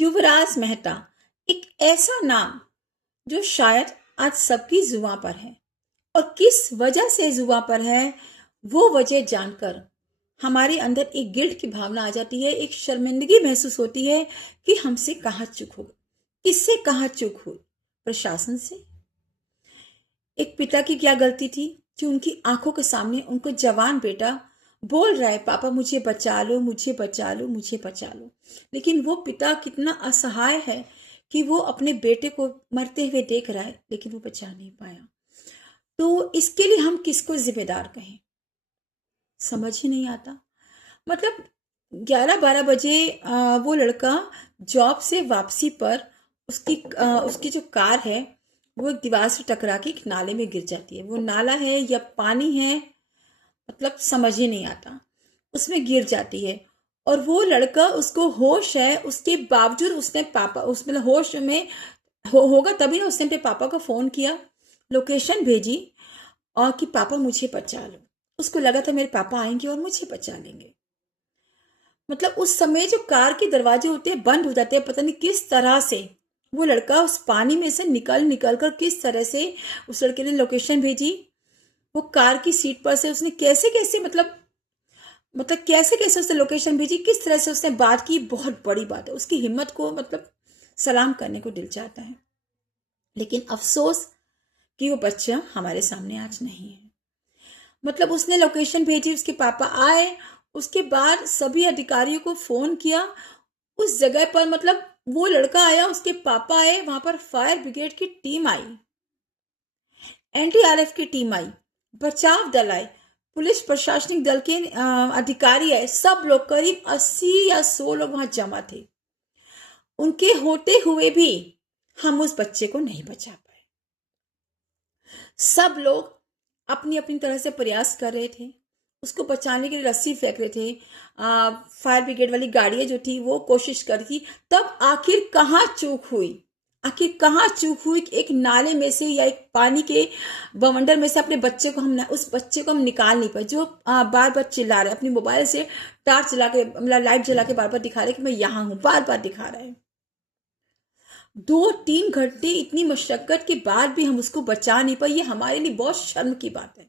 युवराज मेहता एक ऐसा नाम जो शायद आज सबकी जुबां पर है। और किस वजह से जुबां पर है वो वजह जानकर हमारे अंदर एक गिल्ट की भावना आ जाती है, एक शर्मिंदगी महसूस होती है कि हमसे कहाँ चूक हो गई। किससे कहाँ चूक हुई? प्रशासन से? एक पिता की क्या गलती थी कि उनकी आंखों के सामने उनको जवान बेटा बोल रहा है, पापा मुझे बचा लो, मुझे बचा लो, मुझे बचा लो। लेकिन वो पिता कितना असहाय है कि वो अपने बेटे को मरते हुए देख रहा है, लेकिन वो बचा नहीं पाया। तो इसके लिए हम किसको जिम्मेदार कहें, समझ ही नहीं आता। मतलब 11-12 बजे वो लड़का जॉब से वापसी पर उसकी जो कार है वो एक दीवार से टकरा के एक नाले में गिर जाती है। वो नाला है या पानी है, मतलब समझ ही नहीं आता। उसमें गिर जाती है और वो लड़का, उसको होश है, उसके बावजूद उसने पापा उसमें होश में होगा तभी ना उसने अपने पापा को फोन किया, लोकेशन भेजी और कि पापा मुझे बचा लो। उसको लगा था मेरे पापा आएंगे और मुझे बचा लेंगे। मतलब उस समय जो कार के दरवाजे होते हैं बंद हो जाते हैं, पता नहीं किस तरह से वो लड़का उस पानी में से निकल निकल कर किस तरह से उस लड़के ने लोकेशन भेजी। वो कार की सीट पर से उसने कैसे कैसे मतलब कैसे कैसे उसने लोकेशन भेजी, किस तरह से उसने बात की। बहुत बड़ी बात है, उसकी हिम्मत को मतलब सलाम करने को दिल चाहता है। लेकिन अफसोस कि वो बच्चा हमारे सामने आज नहीं है। मतलब उसने लोकेशन भेजी, उसके पापा आए, उसके बाद सभी अधिकारियों को फोन किया उस जगह पर। मतलब वो लड़का आया, उसके पापा आए, वहां पर फायर ब्रिगेड की टीम आई, एनडीआरएफ की टीम आई, बचाव दल आए, पुलिस प्रशासनिक दल के अधिकारी आए। सब लोग करीब 80 या 100 लोग वहां जमा थे। उनके होते हुए भी हम उस बच्चे को नहीं बचा पाए। सब लोग अपनी अपनी तरह से प्रयास कर रहे थे, उसको बचाने के लिए रस्सी फेंक रहे थे। फायर ब्रिगेड वाली गाड़ियां जो थी वो कोशिश कर रही थी। तब आखिर कहाँ चूक हुई? आखिर कहाँ चूक हुई कि एक नाले में से या एक पानी के बवंडर में से अपने बच्चे को उस बच्चे को हम निकाल नहीं पाए, जो बार बार चिल्ला रहा है, अपनी मोबाइल से टार्च जला के, मतलब लाइट जला के बार बार दिखा रहे कि मैं यहाँ हूं, बार बार दिखा रहा है। 2-3 घंटे इतनी मशक्कत के बाद भी हम उसको बचा नहीं पाए। ये हमारे लिए बहुत शर्म की बात है।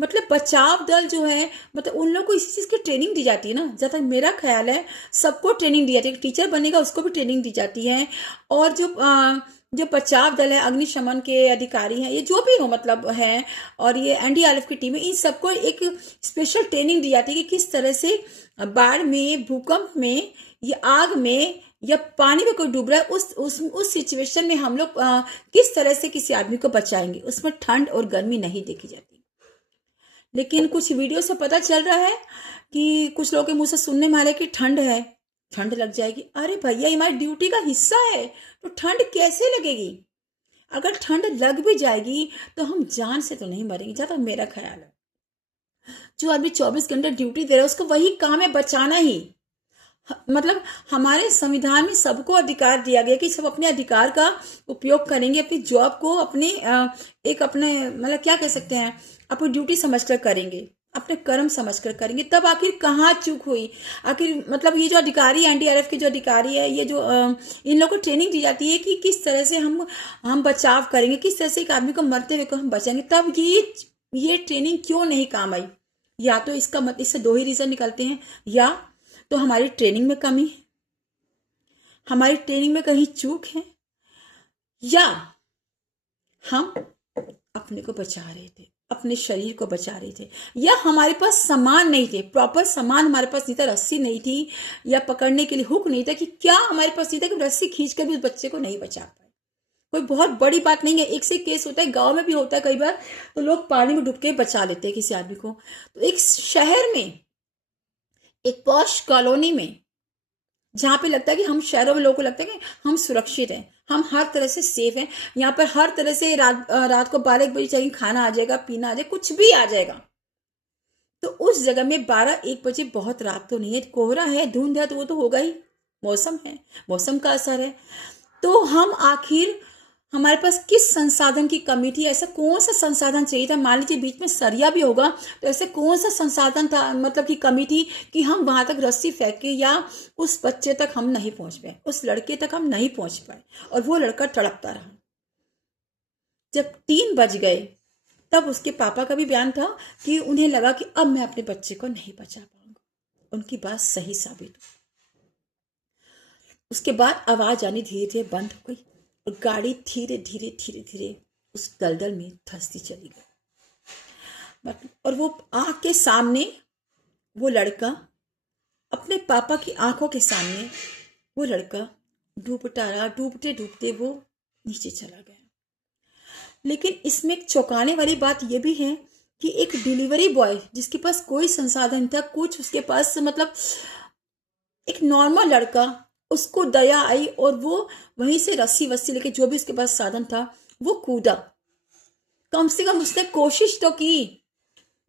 मतलब बचाव दल जो है, मतलब उन लोगों को इसी चीज की ट्रेनिंग दी जाती है ना, जहां तक मेरा ख्याल है सबको ट्रेनिंग दी जाती है। टीचर बनेगा उसको भी ट्रेनिंग दी जाती है। और जो बचाव दल है, अग्निशमन के अधिकारी हैं, ये जो भी हो मतलब है, और ये एनडीआरएफ की टीम है, इन सबको एक स्पेशल ट्रेनिंग दी जाती है कि किस तरह से बाढ़ में, भूकंप में, या आग में, या पानी में कोई डूब रहा है, उस सिचुएशन में हम लोग किस तरह से किसी आदमी को बचाएंगे। उसमें ठंड और गर्मी नहीं देखी जाती। लेकिन कुछ वीडियो से पता चल रहा है कि कुछ लोगों के मुंह से सुनने में आ रहा है कि ठंड है, ठंड लग जाएगी। अरे भैया, हमारी ड्यूटी का हिस्सा है, तो ठंड कैसे लगेगी? अगर ठंड लग भी जाएगी तो हम जान से तो नहीं मरेंगे, जहां तक मेरा ख्याल है। जो आदमी 24 घंटे ड्यूटी दे रहा है उसको वही काम है, बचाना ही। मतलब हमारे संविधान में सबको अधिकार दिया गया कि सब अपने अधिकार का उपयोग करेंगे, अपनी जॉब को अपने एक अपने मतलब क्या कह सकते हैं, अपनी ड्यूटी समझकर करेंगे, अपने कर्म समझकर करेंगे। तब आखिर कहाँ चूक हुई? आखिर मतलब ये जो अधिकारी, एनडीआरएफ के जो अधिकारी है, ये जो इन लोगों को ट्रेनिंग दी जाती है कि किस तरह से हम बचाव करेंगे, किस तरह से एक आदमी को मरते हुए को हम बचाएंगे, तब ये ट्रेनिंग क्यों नहीं काम आई? या तो इससे दो ही रीजन निकलते हैं, या तो हमारी ट्रेनिंग में कमी है, हमारी ट्रेनिंग में कहीं चूक है, या हम अपने को बचा रहे थे, अपने शरीर को बचा रहे थे, या हमारे पास सामान नहीं थे, प्रॉपर सामान हमारे पास नहीं था, रस्सी नहीं थी, या पकड़ने के लिए हुक नहीं था, कि क्या हमारे पास नहीं था कि रस्सी खींचकर भी उस बच्चे को नहीं बचा पाए। कोई बहुत बड़ी बात नहीं है, एक से केस होता है, गांव में भी होता है कई बार, तो लोग पानी में डूब के बचा लेते हैं किसी आदमी को। तो एक शहर में, एक पॉश कॉलोनी में, जहां पे लगता है कि हम शहरों में, लोगों को लगता है कि हम सुरक्षित हैं, हम हर तरह से सेफ हैं, यहाँ पर हर तरह से रात को 12-1 बजे चाहिए खाना आ जाएगा, पीना आ जाएगा, कुछ भी आ जाएगा। तो उस जगह में 12-1 बजे बहुत रात तो नहीं है, कोहरा है, धुंध है, तो वो तो होगा ही, मौसम है, मौसम का असर है। तो हम आखिर हमारे पास किस संसाधन की कमी थी, ऐसा कौन सा संसाधन चाहिए था। मान लीजिए बीच में सरिया भी होगा तो ऐसे कौन सा संसाधन था, मतलब की कमी थी कि हम वहां तक रस्सी फेंके या उस बच्चे तक हम नहीं पहुंच पाए, उस लड़के तक हम नहीं पहुंच पाए, और वो लड़का तड़पता रहा। जब 3 बज गए तब उसके पापा का भी बयान था कि उन्हें लगा कि अब मैं अपने बच्चे को नहीं बचा पाऊंगा। उनकी बात सही साबित हुई। उसके बाद आवाज आनी धीरे धीरे बंद हो गई और गाड़ी धीरे धीरे धीरे धीरे उस दलदल में धंसती चली गई। और वो आंख के सामने वो लड़का, अपने पापा की आंखों के सामने वो लड़का डूबता रहा, डूबते डूबते वो नीचे चला गया। लेकिन इसमें एक चौंकाने वाली बात यह भी है कि एक डिलीवरी बॉय जिसके पास कोई संसाधन था, कुछ उसके पास मतलब एक नॉर्मल लड़का, उसको दया आई और वो वहीं से रस्सी वस्सी लेके जो भी उसके पास साधन था वो कूदा। कम से कम उसने कोशिश तो की,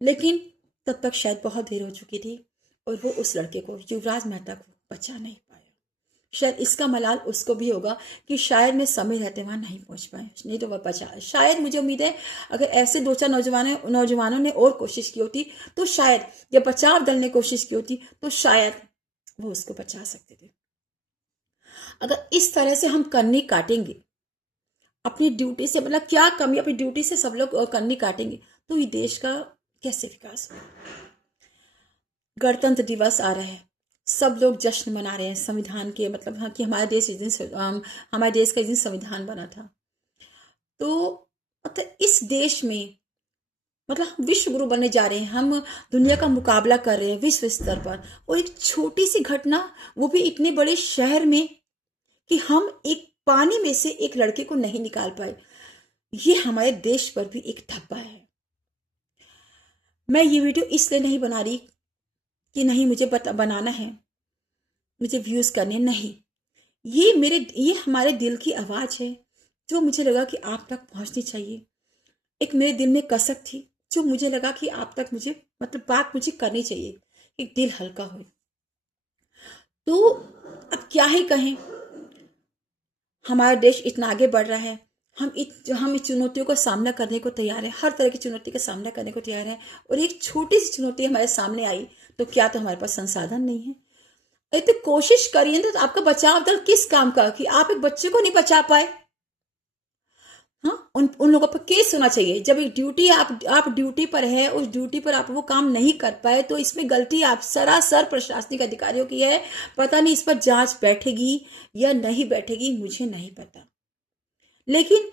लेकिन तब तक शायद बहुत देर हो चुकी थी और वो उस लड़के को, युवराज मेहता को, बचा नहीं पाया। शायद इसका मलाल उसको भी होगा कि शायद मैं समय रहते वहां नहीं पहुंच पाए, नहीं तो वह बचा। शायद मुझे उम्मीद है अगर ऐसे 2-4 नौजवानों ने और कोशिश की होती तो शायद, या बचाव दल ने कोशिश की होती तो शायद वो उसको बचा सकते थे। अगर इस तरह से हम कन्नी काटेंगे अपनी ड्यूटी से, मतलब क्या कमी अपनी ड्यूटी से सब लोग कन्नी काटेंगे तो ये देश का कैसे विकास होगा। गणतंत्र दिवस आ रहा है, सब लोग जश्न मना रहे हैं संविधान के, मतलब हाँ कि हमारे देश हमारे देश का इस दिन संविधान बना था। तो मतलब इस देश में मतलब हम विश्व गुरु बनने जा रहे हैं, हम दुनिया का मुकाबला कर रहे हैं विश्व स्तर पर, और एक छोटी सी घटना, वो भी इतने बड़े शहर में, कि हम एक पानी में से एक लड़के को नहीं निकाल पाए, ये हमारे देश पर भी एक धब्बा है। मैं ये वीडियो इसलिए नहीं बना रही कि नहीं मुझे बनाना है, मुझे व्यूज करने, नहीं, ये हमारे दिल की आवाज है जो मुझे लगा कि आप तक पहुंचनी चाहिए। एक मेरे दिल में कसक थी जो मुझे लगा कि आप तक मुझे, मतलब बात मुझे करनी चाहिए, एक दिल हल्का हो। तो अब क्या ही कहें, हमारा देश इतना आगे बढ़ रहा है, हम इस चुनौतियों का सामना करने को तैयार है, हर तरह की चुनौती का सामना करने को तैयार है। और एक छोटी सी चुनौती हमारे सामने आई तो क्या, तो हमारे पास संसाधन नहीं है। अरे तो कोशिश करिए, तो आपका बचाव दल किस काम का कि आप एक बच्चे को नहीं बचा पाए। हाँ, उन लोगों पर केस होना चाहिए। जब एक ड्यूटी आप ड्यूटी पर है, उस ड्यूटी पर आप वो काम नहीं कर पाए तो इसमें गलती आप सरासर प्रशासनिक अधिकारियों की है। पता नहीं इस पर जांच बैठेगी या नहीं बैठेगी, मुझे नहीं पता, लेकिन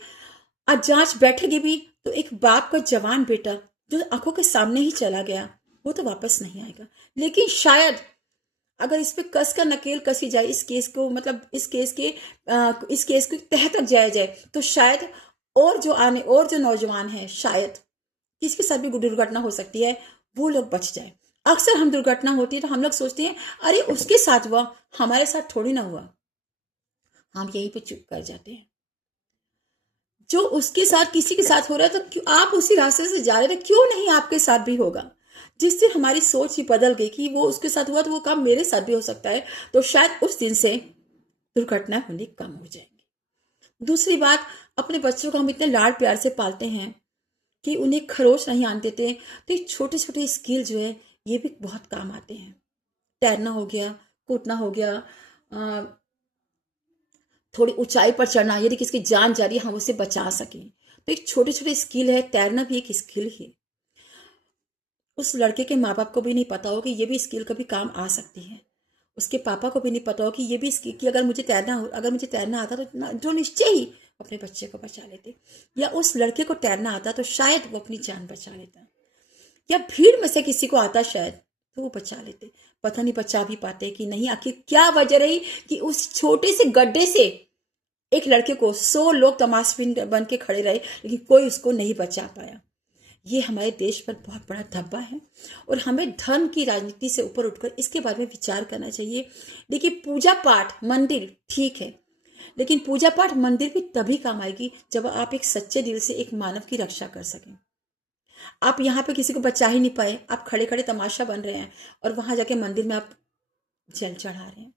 आज जांच बैठेगी भी तो एक बाप का जवान बेटा जो आंखों के सामने ही चला गया वो तो वापस नहीं आएगा। लेकिन शायद अगर इस पे कस का नकेल कसी जाए, इस केस को, मतलब इस केस के तह तक जाया जाए तो शायद और जो नौजवान हैं, शायद किसके साथ भी दुर्घटना हो सकती है, वो लोग बच जाए। अक्सर हम दुर्घटना होती है तो हम लोग सोचते हैं अरे उसके साथ हुआ, हमारे साथ थोड़ी ना हुआ, हम यहीं पे चुप कर जाते हैं। जो उसके साथ किसी के साथ हो रहा है तो क्यों आप उसी रास्ते से जा रहे थे, क्यों नहीं आपके साथ भी होगा। जिससे हमारी सोच ही बदल गई कि वो उसके साथ हुआ तो वो काम मेरे साथ भी हो सकता है, तो शायद उस दिन से दुर्घटना होनी कम हो जाएगी। दूसरी बात, अपने बच्चों को हम इतने लाड प्यार से पालते हैं कि उन्हें खरोच नहीं आने देते, तो ये छोटे छोटे स्किल जो है ये भी बहुत काम आते हैं। तैरना हो गया, कूदना हो गया, थोड़ी ऊंचाई पर चढ़ना, यदि किसकी जान जा रही है हम उसे बचा सकें, तो एक छोटे छोटे स्किल है। तैरना भी एक स्किल है। उस लड़के के माँ बाप को भी नहीं पता हो कि ये भी स्किल कभी काम आ सकती है। उसके पापा को भी नहीं पता हो कि ये भी स्किल, कि अगर मुझे तैरना आता तो निश्चय ही अपने बच्चे को बचा लेते, या उस लड़के को तैरना आता तो शायद वो अपनी जान बचा लेता, या भीड़ में से किसी को आता शायद तो वो बचा लेते। पता नहीं बचा भी पाते कि नहीं, आखिर क्या वजह रही कि उस छोटे से गड्ढे से एक लड़के को 100 लोग तमाशबीन बन के खड़े रहे लेकिन कोई उसको नहीं बचा पाया। ये हमारे देश पर बहुत बड़ा धब्बा है और हमें धर्म की राजनीति से ऊपर उठकर इसके बारे में विचार करना चाहिए। देखिए, पूजा पाठ मंदिर ठीक है, लेकिन पूजा पाठ मंदिर भी तभी काम आएगी जब आप एक सच्चे दिल से एक मानव की रक्षा कर सकें। आप यहाँ पे किसी को बचा ही नहीं पाए, आप खड़े खड़े तमाशा बन रहे हैं और वहां जाके मंदिर में आप जल चढ़ा रहे हैं,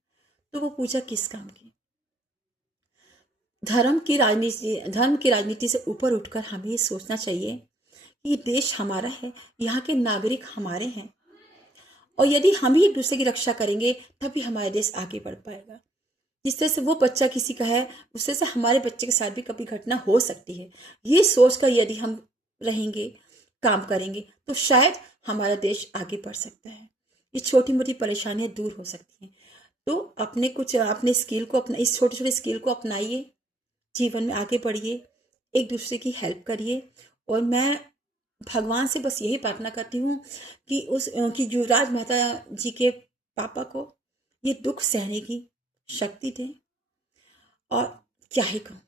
तो वो पूजा किस काम की। धर्म की राजनीति से ऊपर उठकर हमें ये सोचना चाहिए कि ये देश हमारा है, यहाँ के नागरिक हमारे हैं, और यदि हम ही एक दूसरे की रक्षा करेंगे तभी हमारा देश आगे बढ़ पाएगा। जिस तरह से वो बच्चा किसी का है, उस तरह से हमारे बच्चे के साथ भी कभी घटना हो सकती है। ये सोचकर यदि हम रहेंगे, काम करेंगे, तो शायद हमारा देश आगे बढ़ सकता है। ये छोटी मोटी परेशानियां दूर हो सकती हैं। तो अपने स्किल को अपना इस छोटे छोटे स्किल को अपनाइए, जीवन में आगे बढ़िए, एक दूसरे की हेल्प करिए। और मैं भगवान से बस यही प्रार्थना करती हूँ कि युवराज माता जी के पापा को ये दुख सहने की शक्ति दें। और क्या ही कहूँ,